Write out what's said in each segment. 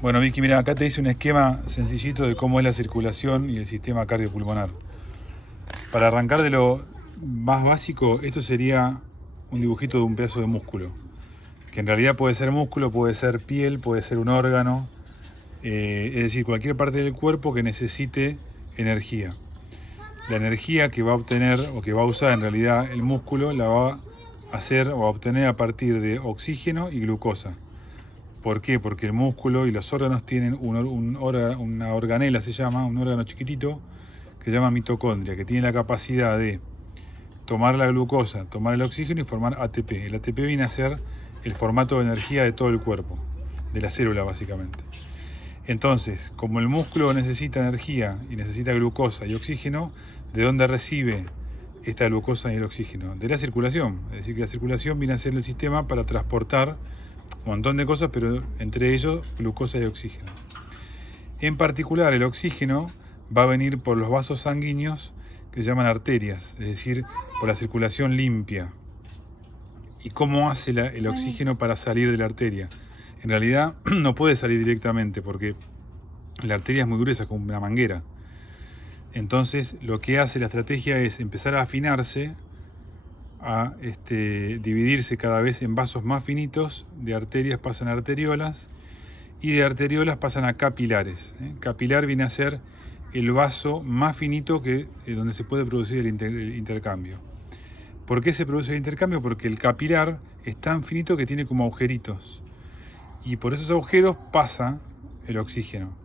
Bueno, Vicky, mira, acá te hice un esquema sencillito de cómo es la circulación y el sistema cardiopulmonar. Para arrancar de lo más básico, esto sería un dibujito de un pedazo de músculo, que en realidad puede ser músculo, puede ser piel, puede ser un órgano, es decir, cualquier parte del cuerpo que necesite energía. La energía que va a obtener o que va a usar en realidad el músculo la va a hacer o a obtener a partir de oxígeno y glucosa. ¿Por qué? Porque el músculo y los órganos tienen una organela, se llama, un órgano chiquitito que se llama mitocondria, que tiene la capacidad de tomar la glucosa, tomar el oxígeno y formar ATP. El ATP viene a ser el formato de energía de todo el cuerpo, de la célula básicamente. Entonces, como el músculo necesita energía y necesita glucosa y oxígeno, ¿de dónde recibe esta glucosa y el oxígeno? De la circulación. Es decir, que la circulación viene a ser el sistema para transportar un montón de cosas, pero entre ellos glucosa y oxígeno. En particular, el oxígeno va a venir por los vasos sanguíneos que se llaman arterias, es decir, por la circulación limpia. ¿Y cómo hace el oxígeno para salir de la arteria? En realidad no puede salir directamente porque la arteria es muy gruesa, como una manguera. Entonces lo que hace la estrategia es empezar a afinarse, a dividirse cada vez en vasos más finitos. De arterias pasan a arteriolas y de arteriolas pasan a capilares. Capilar viene a ser el vaso más finito donde se puede producir el intercambio. ¿Por qué se produce el intercambio? Porque el capilar es tan finito que tiene como agujeritos y por esos agujeros pasa el oxígeno.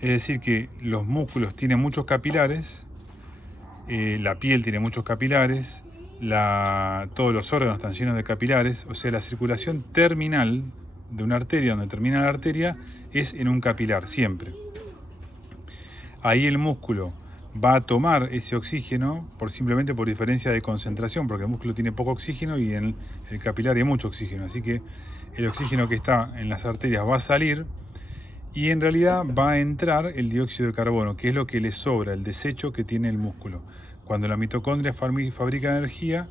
Es decir que los músculos tienen muchos capilares, la piel tiene muchos capilares, todos los órganos están llenos de capilares, o sea, la circulación terminal de una arteria, donde termina la arteria, es en un capilar, siempre. Ahí el músculo va a tomar ese oxígeno simplemente por diferencia de concentración, porque el músculo tiene poco oxígeno y en el capilar hay mucho oxígeno, así que el oxígeno que está en las arterias va a salir y en realidad va a entrar el dióxido de carbono, que es lo que le sobra, el desecho que tiene el músculo. Cuando la mitocondria fabrica energía,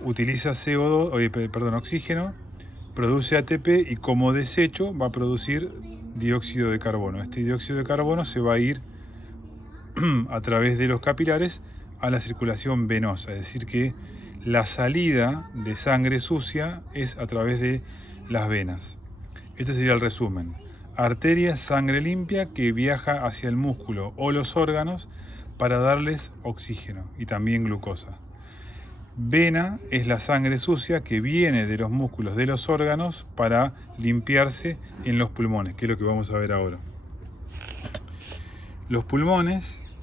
utiliza oxígeno, produce ATP y como desecho va a producir dióxido de carbono. Este dióxido de carbono se va a ir a través de los capilares a la circulación venosa, es decir que la salida de sangre sucia es a través de las venas. Este sería el resumen. Arteria, sangre limpia que viaja hacia el músculo o los órganos para darles oxígeno y también glucosa. Vena es la sangre sucia que viene de los músculos de los órganos para limpiarse en los pulmones, que es lo que vamos a ver ahora. Los pulmones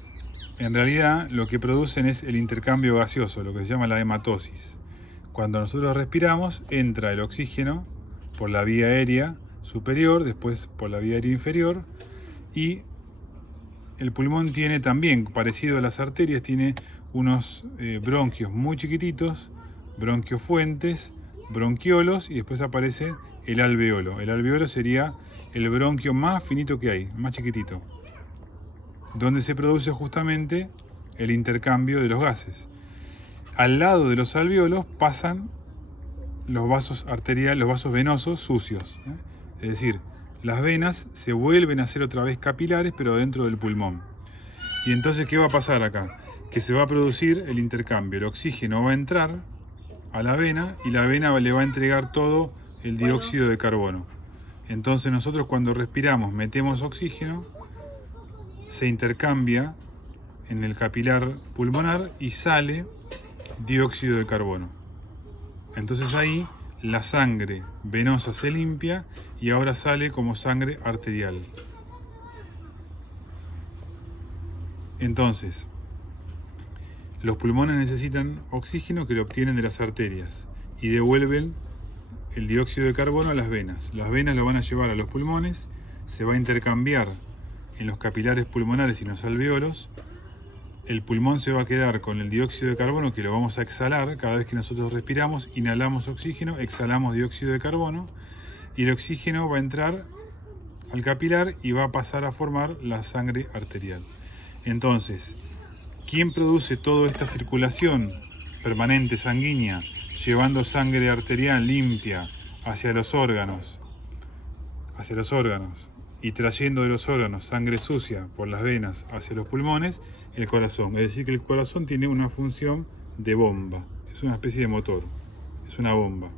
en realidad lo que producen es el intercambio gaseoso, lo que se llama la hematosis. Cuando nosotros respiramos entra el oxígeno por la vía aérea superior, después por la vía aérea inferior, y el pulmón tiene también, parecido a las arterias, tiene unos bronquios muy chiquititos, bronquiofuentes, bronquiolos, y después aparece el alveolo. El alveolo sería el bronquio más finito que hay, más chiquitito, donde se produce justamente el intercambio de los gases. Al lado de los alveolos pasan los vasos arteriales, los vasos venosos sucios. Es decir, las venas se vuelven a hacer otra vez capilares, pero dentro del pulmón. Y entonces, ¿qué va a pasar acá? Que se va a producir el intercambio. El oxígeno va a entrar a la vena y la vena le va a entregar todo el dióxido de carbono. Entonces nosotros cuando respiramos metemos oxígeno, se intercambia en el capilar pulmonar y sale dióxido de carbono. Entonces ahí la sangre venosa se limpia y ahora sale como sangre arterial. Entonces, los pulmones necesitan oxígeno que lo obtienen de las arterias y devuelven el dióxido de carbono a las venas. Las venas lo van a llevar a los pulmones, se va a intercambiar en los capilares pulmonares y en los alveolos. El pulmón se va a quedar con el dióxido de carbono que lo vamos a exhalar cada vez que nosotros respiramos, inhalamos oxígeno, exhalamos dióxido de carbono y el oxígeno va a entrar al capilar y va a pasar a formar la sangre arterial. Entonces, ¿quién produce toda esta circulación permanente sanguínea llevando sangre arterial limpia hacia los órganos? y trayendo de los órganos sangre sucia por las venas hacia los pulmones, el corazón. Es decir, que el corazón tiene una función de bomba, es una especie de motor, es una bomba.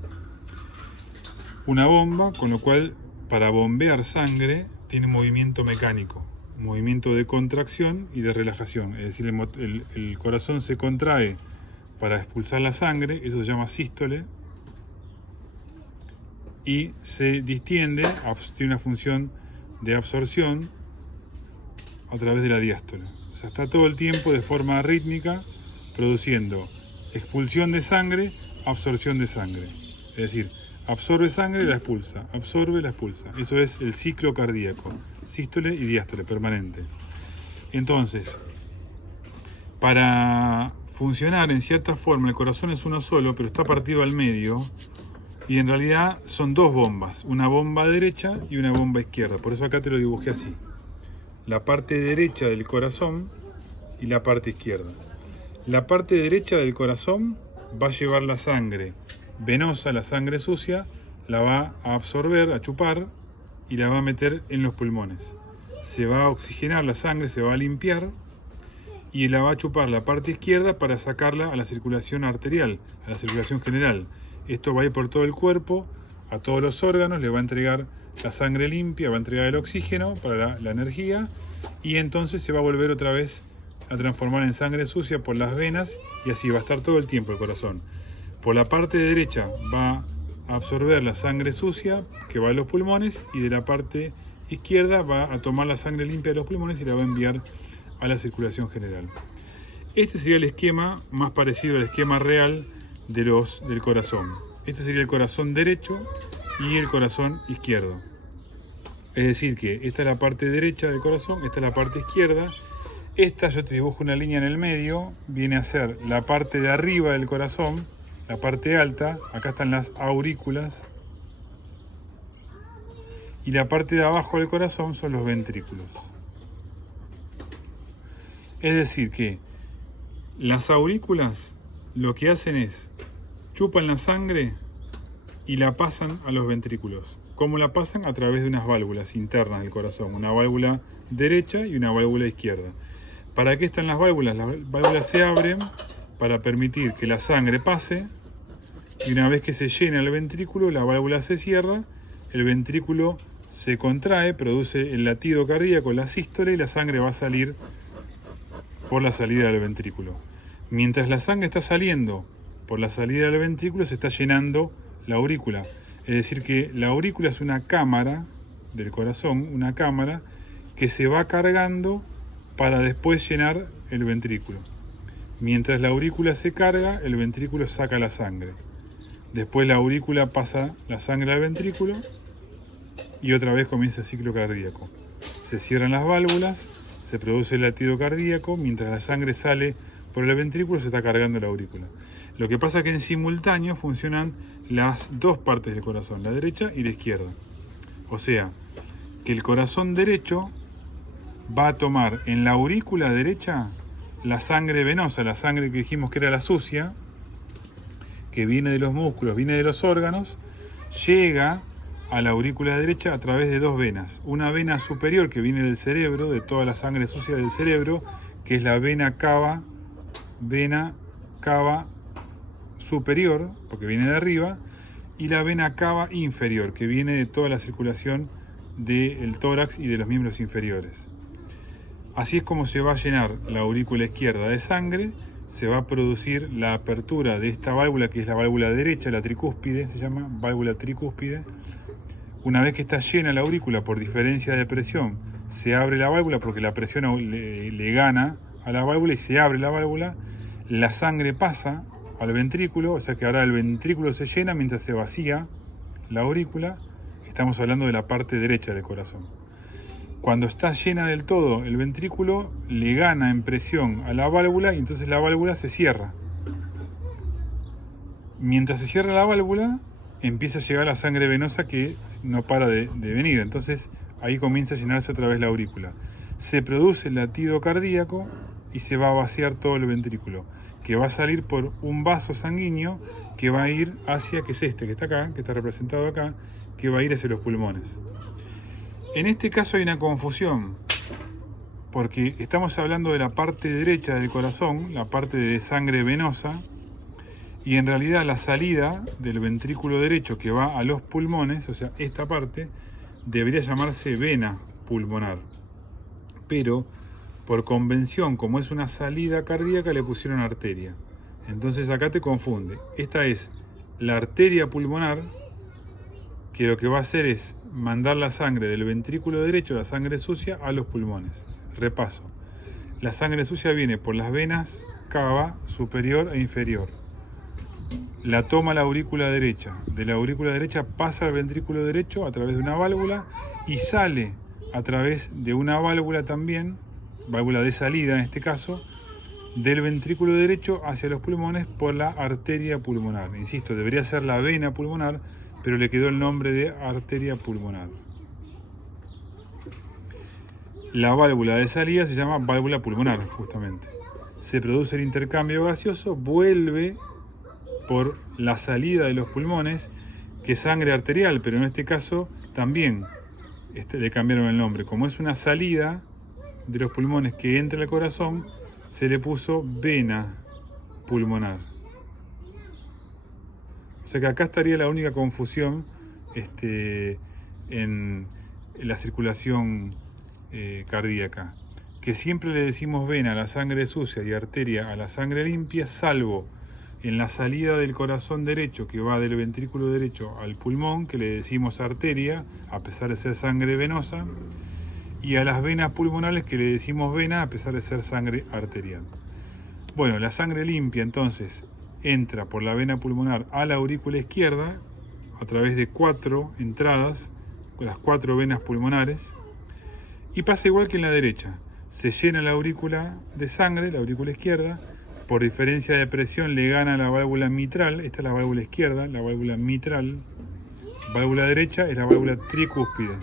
Una bomba, con lo cual para bombear sangre tiene movimiento mecánico, movimiento de contracción y de relajación. Es decir, el corazón se contrae para expulsar la sangre, eso se llama sístole, y se distiende, tiene una función de absorción a través de la diástole. O sea, está todo el tiempo de forma rítmica produciendo expulsión de sangre, absorción de sangre. Es decir, absorbe sangre y la expulsa, absorbe y la expulsa. Eso es el ciclo cardíaco, sístole y diástole permanente. Entonces, para funcionar en cierta forma, el corazón es uno solo, pero está partido al medio, y en realidad son dos bombas, una bomba derecha y una bomba izquierda. Por eso acá te lo dibujé así. La parte derecha del corazón y la parte izquierda. La parte derecha del corazón va a llevar la sangre venosa, la sangre sucia, la va a absorber, a chupar, y la va a meter en los pulmones. Se va a oxigenar la sangre, se va a limpiar, y la va a chupar la parte izquierda para sacarla a la circulación arterial, a la circulación general. Esto va a ir por todo el cuerpo, a todos los órganos, le va a entregar la sangre limpia, va a entregar el oxígeno para la energía, y entonces se va a volver otra vez a transformar en sangre sucia por las venas, y así va a estar todo el tiempo el corazón. Por la parte derecha va a absorber la sangre sucia que va a los pulmones, y de la parte izquierda va a tomar la sangre limpia de los pulmones y la va a enviar a la circulación general. Este sería el esquema más parecido al esquema real del corazón. Este sería el corazón derecho y el corazón izquierdo. Es decir que esta es la parte derecha del corazón, esta es la parte izquierda. Esta, yo te dibujo una línea en el medio, viene a ser la parte de arriba del corazón, la parte alta, acá están las aurículas, y la parte de abajo del corazón son los ventrículos. Es decir que las aurículas lo que hacen es chupan la sangre y la pasan a los ventrículos. ¿Cómo la pasan? A través de unas válvulas internas del corazón, una válvula derecha y una válvula izquierda. ¿Para qué están las válvulas? Las válvulas se abren para permitir que la sangre pase, y una vez que se llena el ventrículo, la válvula se cierra, el ventrículo se contrae, produce el latido cardíaco, la sístole, y la sangre va a salir por la salida del ventrículo. Mientras la sangre está saliendo por la salida del ventrículo, se está llenando la aurícula. Es decir que la aurícula es una cámara del corazón, una cámara que se va cargando para después llenar el ventrículo. Mientras la aurícula se carga, el ventrículo saca la sangre. Después la aurícula pasa la sangre al ventrículo y otra vez comienza el ciclo cardíaco. Se cierran las válvulas, se produce el latido cardíaco, mientras la sangre sale por el ventrículo se está cargando la aurícula. Lo que pasa es que en simultáneo funcionan las dos partes del corazón, la derecha y la izquierda. O sea, que el corazón derecho va a tomar en la aurícula derecha la sangre venosa, la sangre que dijimos que era la sucia, que viene de los músculos, viene de los órganos, llega a la aurícula derecha a través de dos venas. Una vena superior que viene del cerebro, de toda la sangre sucia del cerebro, que es la vena cava superior, porque viene de arriba, y la vena cava inferior, que viene de toda la circulación del tórax y de los miembros inferiores. Así es como se va a llenar la aurícula izquierda de sangre, se va a producir la apertura de esta válvula, que es la válvula derecha, la tricúspide, se llama válvula tricúspide. Una vez que está llena la aurícula por diferencia de presión, se abre la válvula porque la presión le gana a la válvula y se abre la válvula, la sangre pasa al ventrículo, o sea que ahora el ventrículo se llena mientras se vacía la aurícula. Estamos hablando de la parte derecha del corazón. Cuando está llena del todo, el ventrículo le gana en presión a la válvula y entonces la válvula se cierra. Mientras se cierra la válvula, empieza a llegar la sangre venosa que no para de venir. Entonces ahí comienza a llenarse otra vez la aurícula. Se produce el latido cardíaco y se va a vaciar todo el ventrículo, que va a salir por un vaso sanguíneo que va a ir hacia, que es este que está acá, que está representado acá, que va a ir hacia los pulmones. En este caso hay una confusión, porque estamos hablando de la parte derecha del corazón, la parte de sangre venosa, y en realidad la salida del ventrículo derecho que va a los pulmones, o sea, esta parte, debería llamarse vena pulmonar. Pero por convención, como es una salida cardíaca, le pusieron arteria. Entonces acá te confunde. Esta es la arteria pulmonar, que lo que va a hacer es mandar la sangre del ventrículo derecho, la sangre sucia, a los pulmones. Repaso. La sangre sucia viene por las venas cava superior e inferior. La toma la aurícula derecha. De la aurícula derecha pasa al ventrículo derecho a través de una válvula y sale a través de una válvula también, válvula de salida en este caso, del ventrículo derecho hacia los pulmones por la arteria pulmonar. Insisto, debería ser la vena pulmonar, pero le quedó el nombre de arteria pulmonar. La válvula de salida se llama válvula pulmonar, justamente. Se produce el intercambio gaseoso, vuelve por la salida de los pulmones, que es sangre arterial, pero en este caso también le cambiaron el nombre. Como es una salida de los pulmones que entra al corazón, se le puso vena pulmonar. O sea que acá estaría la única confusión en la circulación cardíaca, que siempre le decimos vena a la sangre sucia y arteria a la sangre limpia, salvo en la salida del corazón derecho, que va del ventrículo derecho al pulmón, que le decimos arteria, a pesar de ser sangre venosa, y a las venas pulmonares, que le decimos vena, a pesar de ser sangre arterial. Bueno, la sangre limpia entonces entra por la vena pulmonar a la aurícula izquierda, a través de 4 entradas, con las 4 venas pulmonares, y pasa igual que en la derecha. Se llena la aurícula de sangre, la aurícula izquierda, por diferencia de presión le gana la válvula mitral. Esta es la válvula izquierda, la válvula mitral. Válvula derecha es la válvula tricúspide.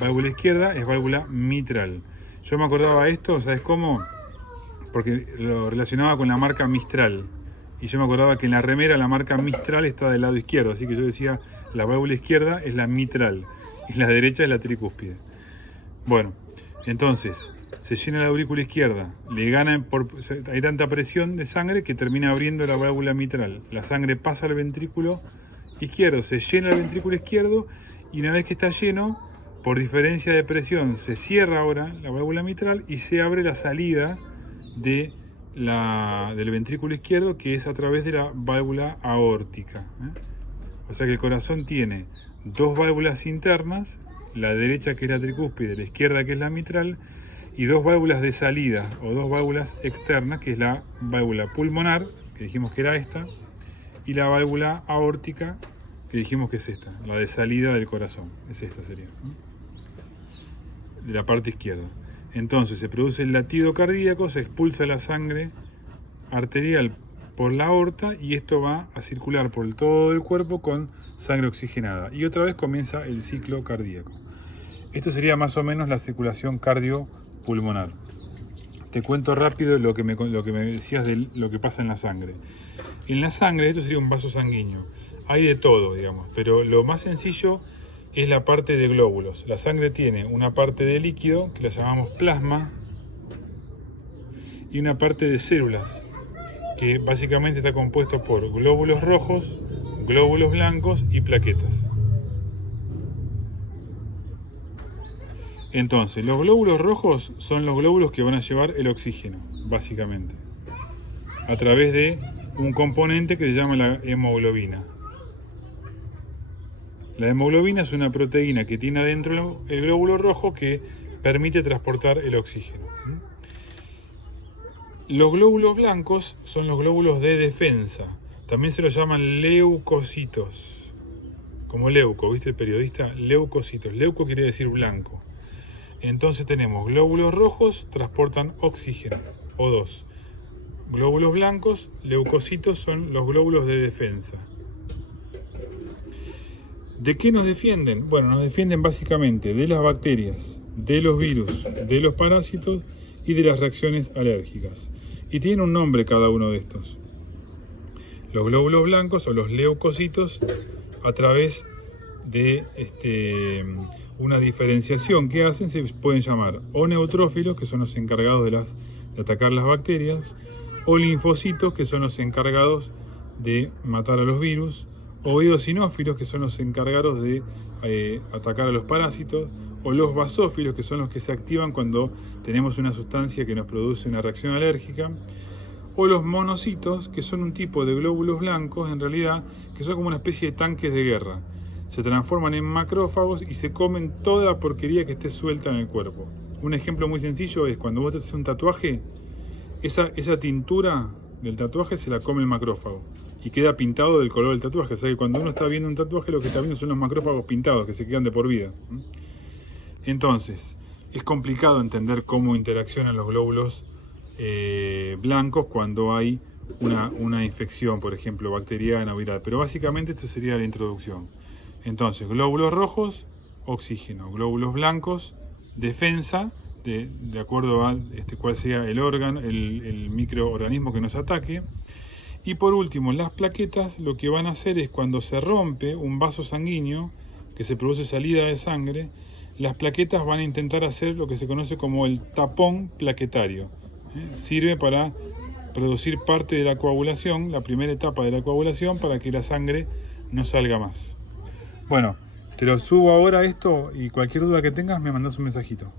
Válvula izquierda es válvula mitral. Yo me acordaba esto, ¿sabes cómo? Porque lo relacionaba con la marca Mistral. Y yo me acordaba que en la remera la marca Mistral está del lado izquierdo. Así que yo decía, la válvula izquierda es la mitral y la derecha es la tricúspide. Bueno, entonces se llena la aurícula izquierda, le gana hay tanta presión de sangre que termina abriendo la válvula mitral. La sangre pasa al ventrículo izquierdo, se llena el ventrículo izquierdo y una vez que está lleno, por diferencia de presión, se cierra ahora la válvula mitral y se abre la salida del ventrículo izquierdo, que es a través de la válvula aórtica. O sea que el corazón tiene 2 válvulas internas, la derecha que es la tricúspide, la izquierda que es la mitral, y 2 válvulas de salida o 2 válvulas externas, que es la válvula pulmonar, que dijimos que era esta, y la válvula aórtica, que dijimos que es esta, la de salida del corazón. Es esta sería, ¿no? De la parte izquierda. Entonces se produce el latido cardíaco, se expulsa la sangre arterial por la aorta y esto va a circular por todo el cuerpo con sangre oxigenada. Y otra vez comienza el ciclo cardíaco. Esto sería más o menos la circulación cardiopulmonar. Te cuento rápido lo que me decías de lo que pasa en la sangre. En la sangre, esto sería un vaso sanguíneo. Hay de todo, digamos, pero lo más sencillo es la parte de glóbulos. La sangre tiene una parte de líquido, que la llamamos plasma, y una parte de células, que básicamente está compuesto por glóbulos rojos, glóbulos blancos y plaquetas. Entonces, los glóbulos rojos son los glóbulos que van a llevar el oxígeno, básicamente, a través de un componente que se llama la hemoglobina. La hemoglobina es una proteína que tiene adentro el glóbulo rojo que permite transportar el oxígeno. Los glóbulos blancos son los glóbulos de defensa. También se los llaman leucocitos. Como Leuco, ¿viste el periodista? Leucocitos. Leuco quiere decir blanco. Entonces tenemos glóbulos rojos, transportan oxígeno, O2. Glóbulos blancos, leucocitos, son los glóbulos de defensa. ¿De qué nos defienden? Bueno, nos defienden básicamente de las bacterias, de los virus, de los parásitos y de las reacciones alérgicas. Y tiene un nombre cada uno de estos. Los glóbulos blancos o los leucocitos, a través de una diferenciación que hacen, se pueden llamar o neutrófilos, que son los encargados de atacar las bacterias, o linfocitos, que son los encargados de matar a los virus, o eosinófilos, que son los encargados de atacar a los parásitos, o los basófilos, que son los que se activan cuando tenemos una sustancia que nos produce una reacción alérgica, o los monocitos, que son un tipo de glóbulos blancos, en realidad, que son como una especie de tanques de guerra. Se transforman en macrófagos y se comen toda la porquería que esté suelta en el cuerpo. Un ejemplo muy sencillo es cuando vos te haces un tatuaje, esa tintura del tatuaje se la come el macrófago y queda pintado del color del tatuaje. O sea que cuando uno está viendo un tatuaje, lo que está viendo son los macrófagos pintados que se quedan de por vida. Entonces, es complicado entender cómo interaccionan los glóbulos blancos cuando hay una infección, por ejemplo, bacteriana o viral. Pero básicamente esto sería la introducción. Entonces, glóbulos rojos, oxígeno. Glóbulos blancos, defensa, de acuerdo a cuál sea el órgano, el microorganismo que nos ataque. Y por último, las plaquetas lo que van a hacer es cuando se rompe un vaso sanguíneo, que se produce salida de sangre, las plaquetas van a intentar hacer lo que se conoce como el tapón plaquetario. Sirve para producir parte de la coagulación, la primera etapa de la coagulación, para que la sangre no salga más. Bueno, te lo subo ahora esto y cualquier duda que tengas me mandas un mensajito.